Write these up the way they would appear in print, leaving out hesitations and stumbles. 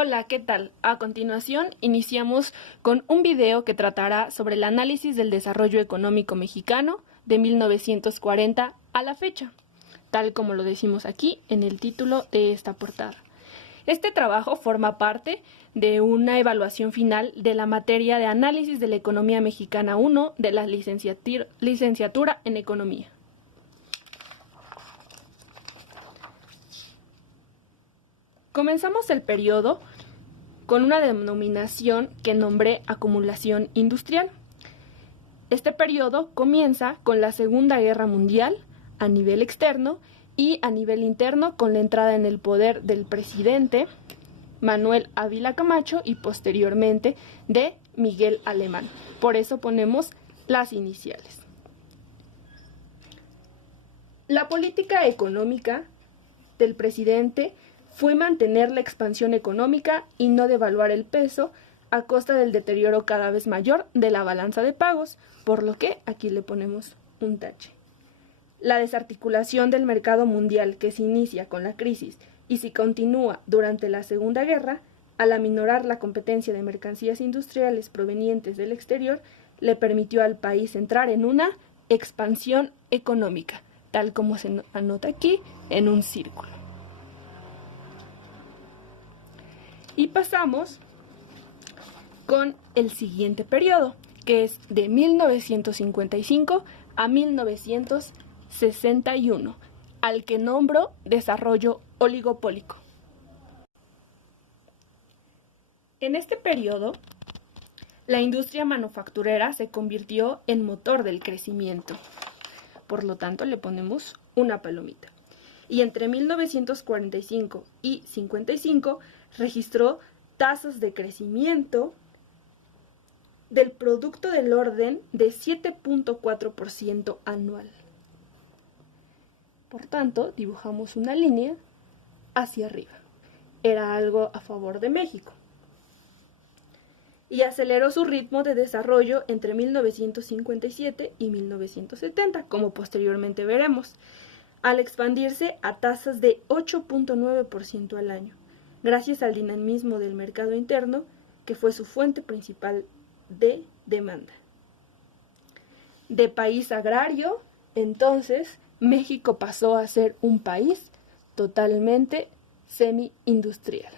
Hola, ¿qué tal? A continuación, iniciamos con un video que tratará sobre el análisis del desarrollo económico mexicano de 1940 a la fecha, tal como lo decimos aquí en el título de esta portada. Este trabajo forma parte de una evaluación final de la materia de Análisis de la Economía Mexicana 1 de la licenciatura en Economía. Comenzamos el periodo con una denominación que nombré acumulación industrial. Este periodo comienza con la Segunda Guerra Mundial a nivel externo y a nivel interno con la entrada en el poder del presidente Manuel Ávila Camacho y posteriormente de Miguel Alemán. Por eso ponemos las iniciales. La política económica del presidente fue mantener la expansión económica y no devaluar el peso a costa del deterioro cada vez mayor de la balanza de pagos, por lo que aquí le ponemos un tache. La desarticulación del mercado mundial que se inicia con la crisis y se continúa durante la Segunda Guerra, al aminorar la competencia de mercancías industriales provenientes del exterior, le permitió al país entrar en una expansión económica, tal como se anota aquí en un círculo. Y pasamos con el siguiente periodo, que es de 1955 a 1961, al que nombro desarrollo oligopólico. En este periodo, la industria manufacturera se convirtió en motor del crecimiento. Por lo tanto, le ponemos una palomita. Y entre 1945 y 55 registró tasas de crecimiento del producto del orden de 7.4% anual. Por tanto, dibujamos una línea hacia arriba. Era algo a favor de México. Y aceleró su ritmo de desarrollo entre 1957 y 1970, como posteriormente veremos, al expandirse a tasas de 8.9% al año, gracias al dinamismo del mercado interno, que fue su fuente principal de demanda. De país agrario, entonces, México pasó a ser un país totalmente semi-industrial.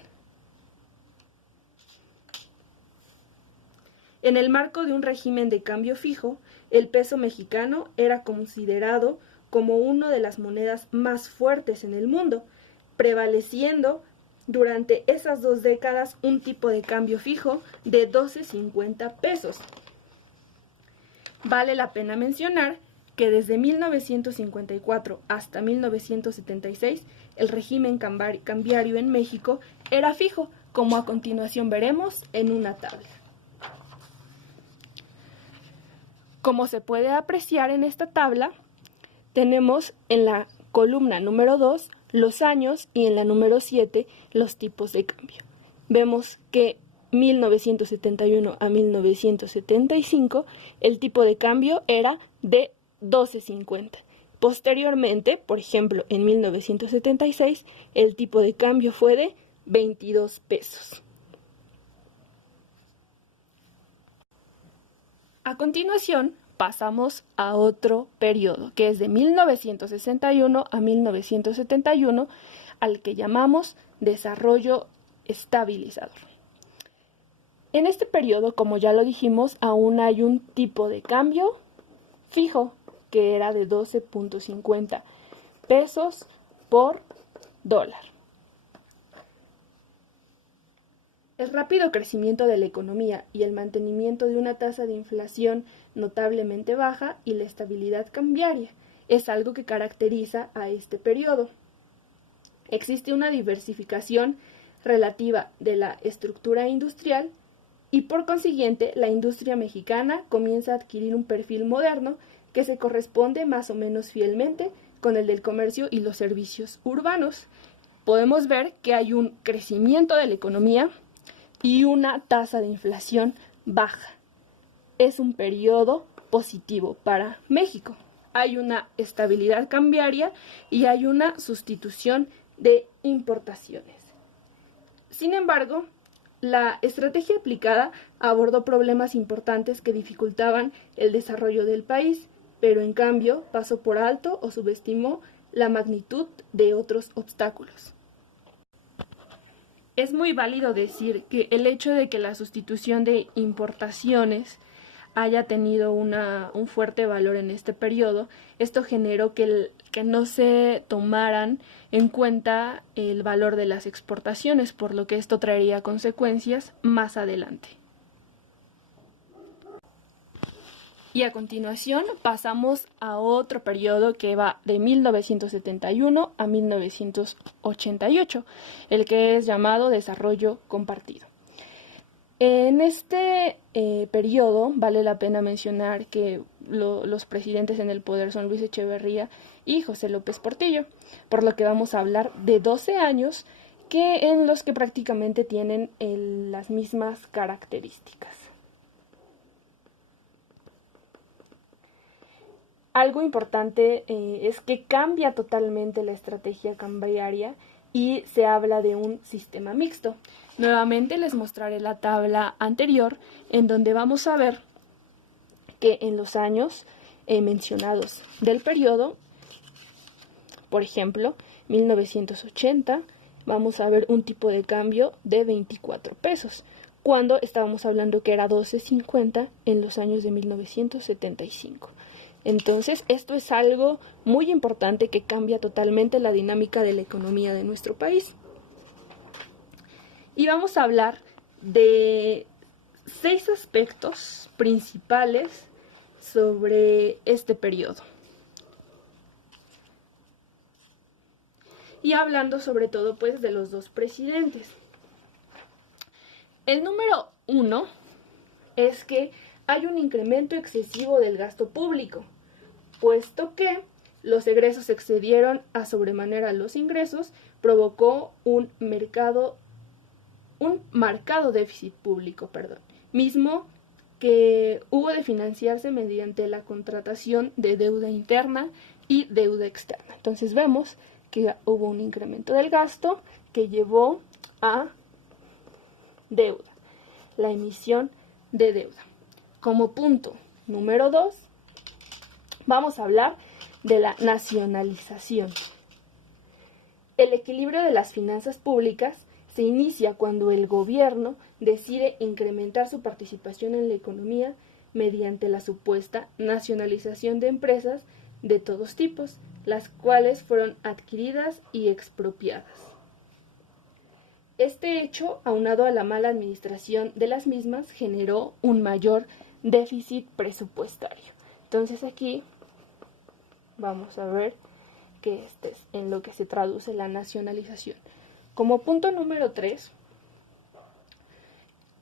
En el marco de un régimen de cambio fijo, el peso mexicano era considerado como una de las monedas más fuertes en el mundo, prevaleciendo durante esas 2 décadas un tipo de cambio fijo de 12.50 pesos. Vale la pena mencionar que desde 1954 hasta 1976 el régimen cambiario en México era fijo, como a continuación veremos en una tabla. Como se puede apreciar en esta tabla, tenemos en la columna número 2 los años y en la número 7 los tipos de cambio. Vemos que 1971 a 1975 el tipo de cambio era de 12.50. Posteriormente, por ejemplo, en 1976 el tipo de cambio fue de 22 pesos. A continuación, pasamos a otro periodo, que es de 1961 a 1971, al que llamamos desarrollo estabilizador. En este periodo, como ya lo dijimos, aún hay un tipo de cambio fijo, que era de 12.50 pesos por dólar. El rápido crecimiento de la economía y el mantenimiento de una tasa de inflación notablemente baja y la estabilidad cambiaria es algo que caracteriza a este periodo. Existe una diversificación relativa de la estructura industrial y por consiguiente la industria mexicana comienza a adquirir un perfil moderno que se corresponde más o menos fielmente con el del comercio y los servicios urbanos. Podemos ver que hay un crecimiento de la economía y una tasa de inflación baja. Es un periodo positivo para México. Hay una estabilidad cambiaria y hay una sustitución de importaciones. Sin embargo, la estrategia aplicada abordó problemas importantes que dificultaban el desarrollo del país, pero en cambio pasó por alto o subestimó la magnitud de otros obstáculos. Es muy válido decir que el hecho de que la sustitución de importaciones haya tenido un fuerte valor en este periodo, esto generó que no se tomaran en cuenta el valor de las exportaciones, por lo que esto traería consecuencias más adelante. Y a continuación pasamos a otro periodo que va de 1971 a 1988, el que es llamado desarrollo compartido. En este periodo vale la pena mencionar que los presidentes en el poder son Luis Echeverría y José López Portillo, por lo que vamos a hablar de 12 años en los que prácticamente tienen las mismas características. Algo importante es que cambia totalmente la estrategia cambiaria y se habla de un sistema mixto. Nuevamente les mostraré la tabla anterior en donde vamos a ver que en los años mencionados del periodo, por ejemplo, 1980, vamos a ver un tipo de cambio de 24 pesos, cuando estábamos hablando que era 12.50 en los años de 1975. Entonces, esto es algo muy importante que cambia totalmente la dinámica de la economía de nuestro país. Y vamos a hablar de 6 aspectos principales sobre este periodo. Y hablando sobre todo pues de los dos presidentes. El número 1 es que hay un incremento excesivo del gasto público, puesto que los egresos excedieron a sobremanera los ingresos, provocó un marcado déficit público, mismo que hubo de financiarse mediante la contratación de deuda interna y deuda externa. Entonces vemos que hubo un incremento del gasto que llevó a deuda, la emisión de deuda. Como punto número 2, vamos a hablar de la nacionalización. El equilibrio de las finanzas públicas se inicia cuando el gobierno decide incrementar su participación en la economía mediante la supuesta nacionalización de empresas de todos tipos, las cuales fueron adquiridas y expropiadas. Este hecho, aunado a la mala administración de las mismas, generó un mayor déficit presupuestario. Entonces aquí vamos a ver que este es en lo que se traduce la nacionalización. Como punto número 3,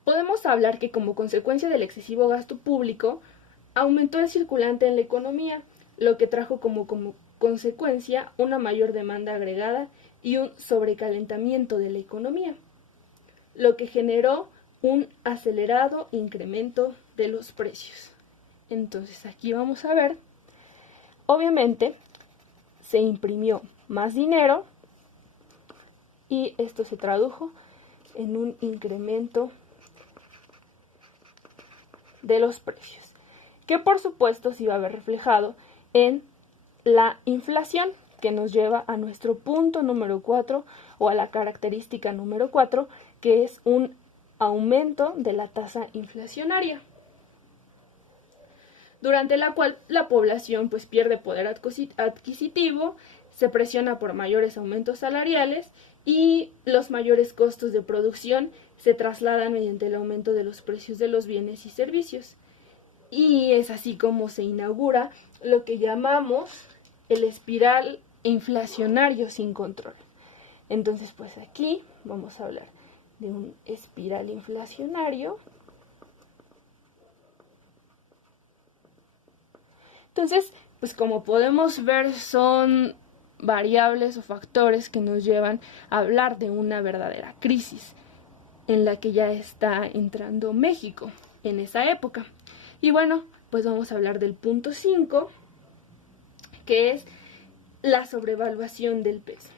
podemos hablar que como consecuencia del excesivo gasto público, aumentó el circulante en la economía, lo que trajo como consecuencia una mayor demanda agregada y un sobrecalentamiento de la economía, lo que generó un acelerado incremento de los precios. Entonces aquí vamos a ver, obviamente se imprimió más dinero y esto se tradujo en un incremento de los precios, que por supuesto se iba a ver reflejado en la inflación, que nos lleva a nuestro punto número 4 o a la característica número 4, que es un aumento de la tasa inflacionaria, durante la cual la población pues pierde poder adquisitivo, se presiona por mayores aumentos salariales y los mayores costos de producción se trasladan mediante el aumento de los precios de los bienes y servicios. Y es así como se inaugura lo que llamamos el espiral inflacionario sin control. Entonces, pues aquí vamos a hablar de un espiral inflacionario. Entonces, pues como podemos ver, son variables o factores que nos llevan a hablar de una verdadera crisis en la que ya está entrando México en esa época. Y bueno, pues vamos a hablar del punto 5, que es la sobrevaluación del peso.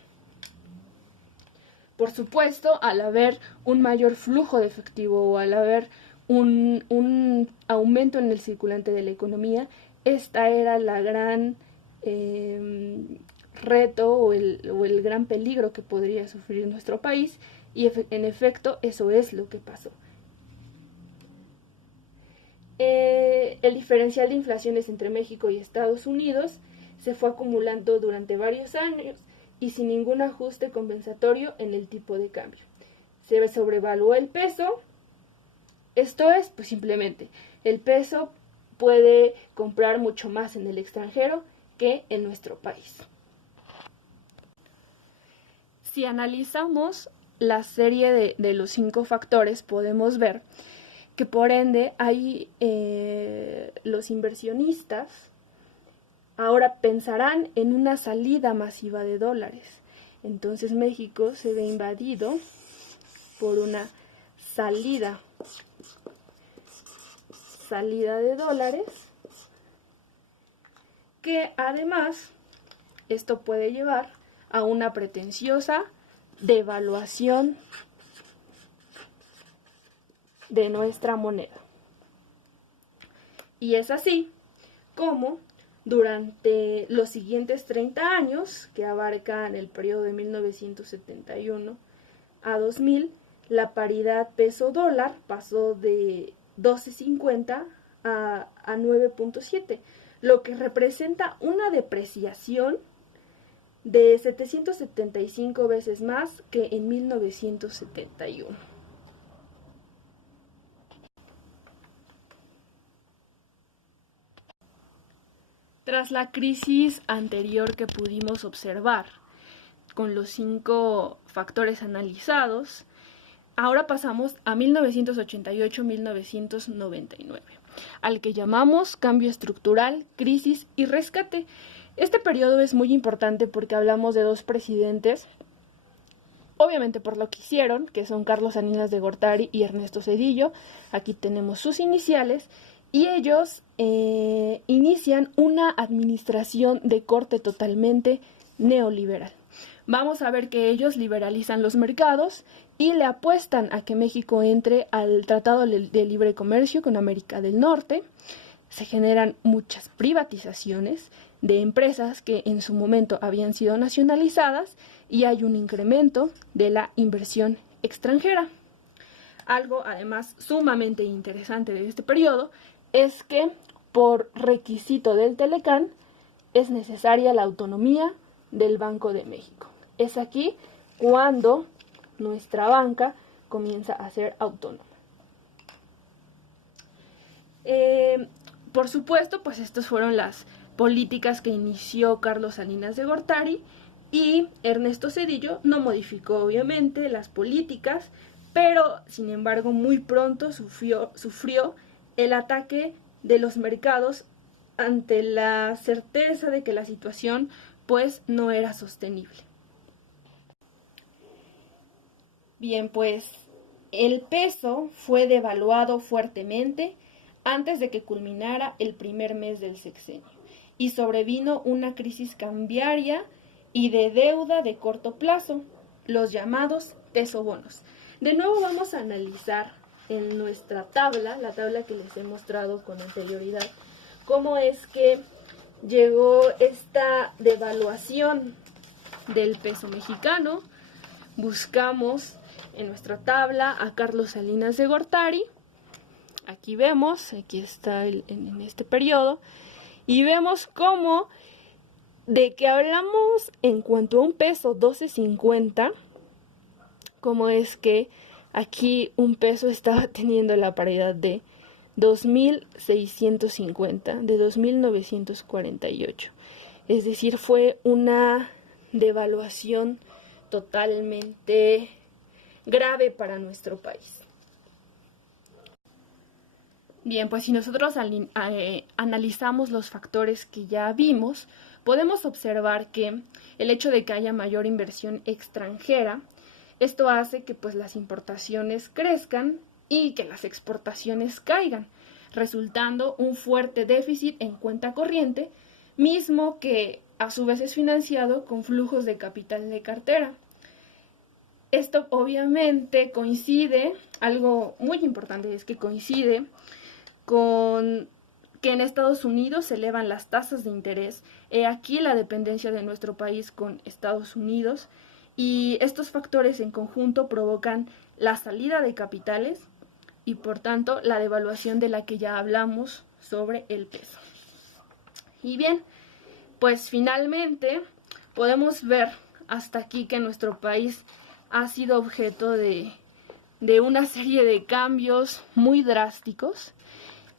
Por supuesto, al haber un mayor flujo de efectivo o al haber un aumento en el circulante de la economía, esta era la gran reto o el gran peligro que podría sufrir nuestro país, y en efecto eso es lo que pasó. El diferencial de inflaciones entre México y Estados Unidos se fue acumulando durante varios años y sin ningún ajuste compensatorio en el tipo de cambio. Se sobrevaluó el peso. Esto es, pues simplemente, el peso puede comprar mucho más en el extranjero que en nuestro país. Si analizamos la serie de los 5 factores, podemos ver que por ende hay los inversionistas ahora pensarán en una salida masiva de dólares. Entonces México se ve invadido por una salida de dólares, que además esto puede llevar a una pretenciosa devaluación de nuestra moneda. Y es así como durante los siguientes 30 años, que abarcan el periodo de 1971 a 2000, la paridad peso-dólar pasó de 12.50 a 9.7, lo que representa una depreciación de 775 veces más que en 1971. Tras la crisis anterior que pudimos observar, con los 5 factores analizados, ahora pasamos a 1988-1999, al que llamamos cambio estructural, crisis y rescate. Este periodo es muy importante porque hablamos de 2 presidentes, obviamente por lo que hicieron, que son Carlos Salinas de Gortari y Ernesto Zedillo. Aquí tenemos sus iniciales, y ellos inician una administración de corte totalmente neoliberal. Vamos a ver que ellos liberalizan los mercados y le apuestan a que México entre al Tratado de Libre Comercio con América del Norte. Se generan muchas privatizaciones de empresas que en su momento habían sido nacionalizadas y hay un incremento de la inversión extranjera. Algo además sumamente interesante de este periodo es que por requisito del Telecán es necesaria la autonomía del Banco de México. Es aquí cuando nuestra banca comienza a ser autónoma. Por supuesto, pues estas fueron las políticas que inició Carlos Salinas de Gortari, y Ernesto Zedillo no modificó obviamente las políticas, pero sin embargo muy pronto sufrió el ataque de los mercados ante la certeza de que la situación pues no era sostenible. Bien, pues el peso fue devaluado fuertemente antes de que culminara el primer mes del sexenio y sobrevino una crisis cambiaria y de deuda de corto plazo, los llamados tesobonos. De nuevo vamos a analizar en nuestra tabla, la tabla que les he mostrado con anterioridad, cómo es que llegó esta devaluación del peso mexicano. Buscamos en nuestra tabla a Carlos Salinas de Gortari. Aquí vemos, aquí está en este periodo, y vemos cómo de que hablamos en cuanto a un peso 12.50, cómo es que aquí un peso estaba teniendo la paridad de 2.650, de 2.948. Es decir, fue una devaluación totalmente grave para nuestro país. Bien, pues si nosotros analizamos los factores que ya vimos, podemos observar que el hecho de que haya mayor inversión extranjera, esto hace que pues las importaciones crezcan y que las exportaciones caigan, resultando un fuerte déficit en cuenta corriente, mismo que a su vez es financiado con flujos de capital de cartera. Esto obviamente coincide, algo muy importante es que coincide con que en Estados Unidos se elevan las tasas de interés. Aquí la dependencia de nuestro país con Estados Unidos, y estos factores en conjunto provocan la salida de capitales y por tanto la devaluación de la que ya hablamos sobre el peso. Y bien, pues finalmente podemos ver hasta aquí que nuestro país ha sido objeto de una serie de cambios muy drásticos,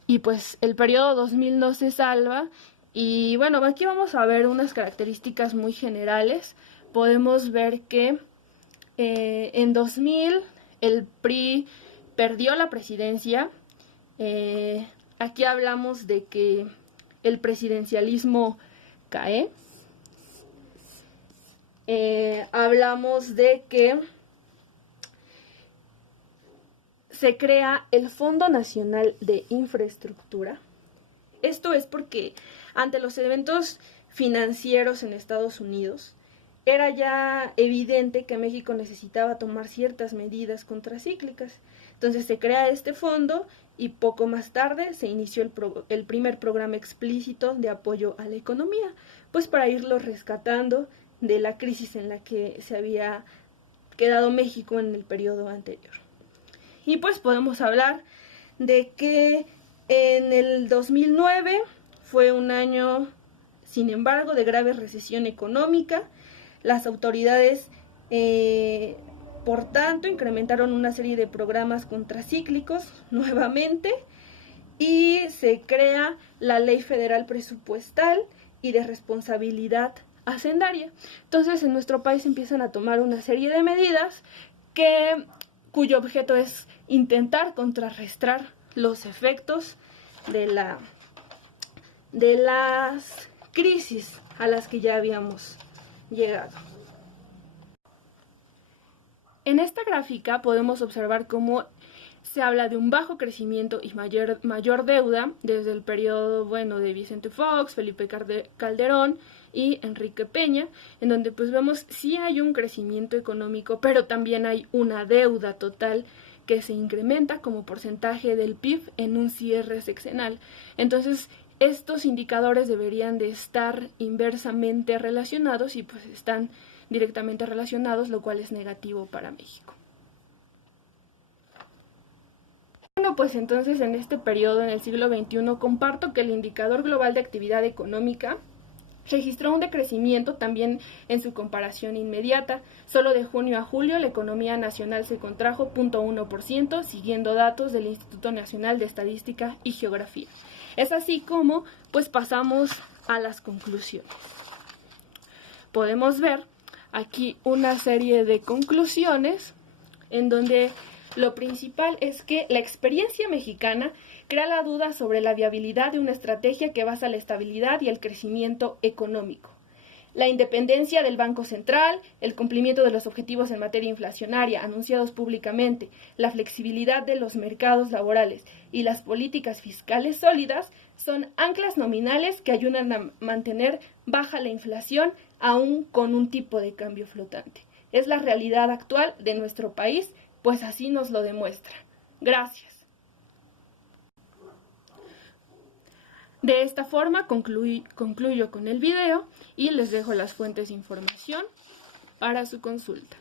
y pues el periodo 2000 no se salva. Y bueno, aquí vamos a ver unas características muy generales. Podemos ver que en 2000 el PRI perdió la presidencia. Aquí hablamos de que el presidencialismo cae. Hablamos de que se crea el Fondo Nacional de Infraestructura. Esto es porque ante los eventos financieros en Estados Unidos era ya evidente que México necesitaba tomar ciertas medidas contracíclicas. Entonces se crea este fondo y poco más tarde se inició el primer programa explícito de apoyo a la economía, pues para irlo rescatando de la crisis en la que se había quedado México en el periodo anterior. Y pues podemos hablar de que en el 2009 fue un año, sin embargo, de grave recesión económica. Las autoridades, por tanto, incrementaron una serie de programas contracíclicos nuevamente, y se crea la Ley Federal Presupuestal y de Responsabilidad Hacendaria. Entonces, en nuestro país empiezan a tomar una serie de medidas cuyo objeto es intentar contrarrestar los efectos de las crisis a las que ya habíamos llegado. En esta gráfica podemos observar cómo se habla de un bajo crecimiento y mayor deuda desde el periodo de Vicente Fox, Felipe Calderón y Enrique Peña, en donde pues vemos sí hay un crecimiento económico, pero también hay una deuda total que se incrementa como porcentaje del PIB en un cierre sexenal. Entonces, estos indicadores deberían de estar inversamente relacionados y pues están directamente relacionados, lo cual es negativo para México. Bueno, pues entonces en este periodo, en el siglo XXI, comparto que el indicador global de actividad económica registró un decrecimiento también en su comparación inmediata. Solo de junio a julio la economía nacional se contrajo 0.1%, siguiendo datos del Instituto Nacional de Estadística y Geografía. Es así como pues pasamos a las conclusiones. Podemos ver aquí una serie de conclusiones en donde lo principal es que la experiencia mexicana crea la duda sobre la viabilidad de una estrategia que basa la estabilidad y el crecimiento económico. La independencia del Banco Central, el cumplimiento de los objetivos en materia inflacionaria anunciados públicamente, la flexibilidad de los mercados laborales y las políticas fiscales sólidas son anclas nominales que ayudan a mantener baja la inflación aún con un tipo de cambio flotante. Es la realidad actual de nuestro país, pues así nos lo demuestra. Gracias. De esta forma concluyo con el video y les dejo las fuentes de información para su consulta.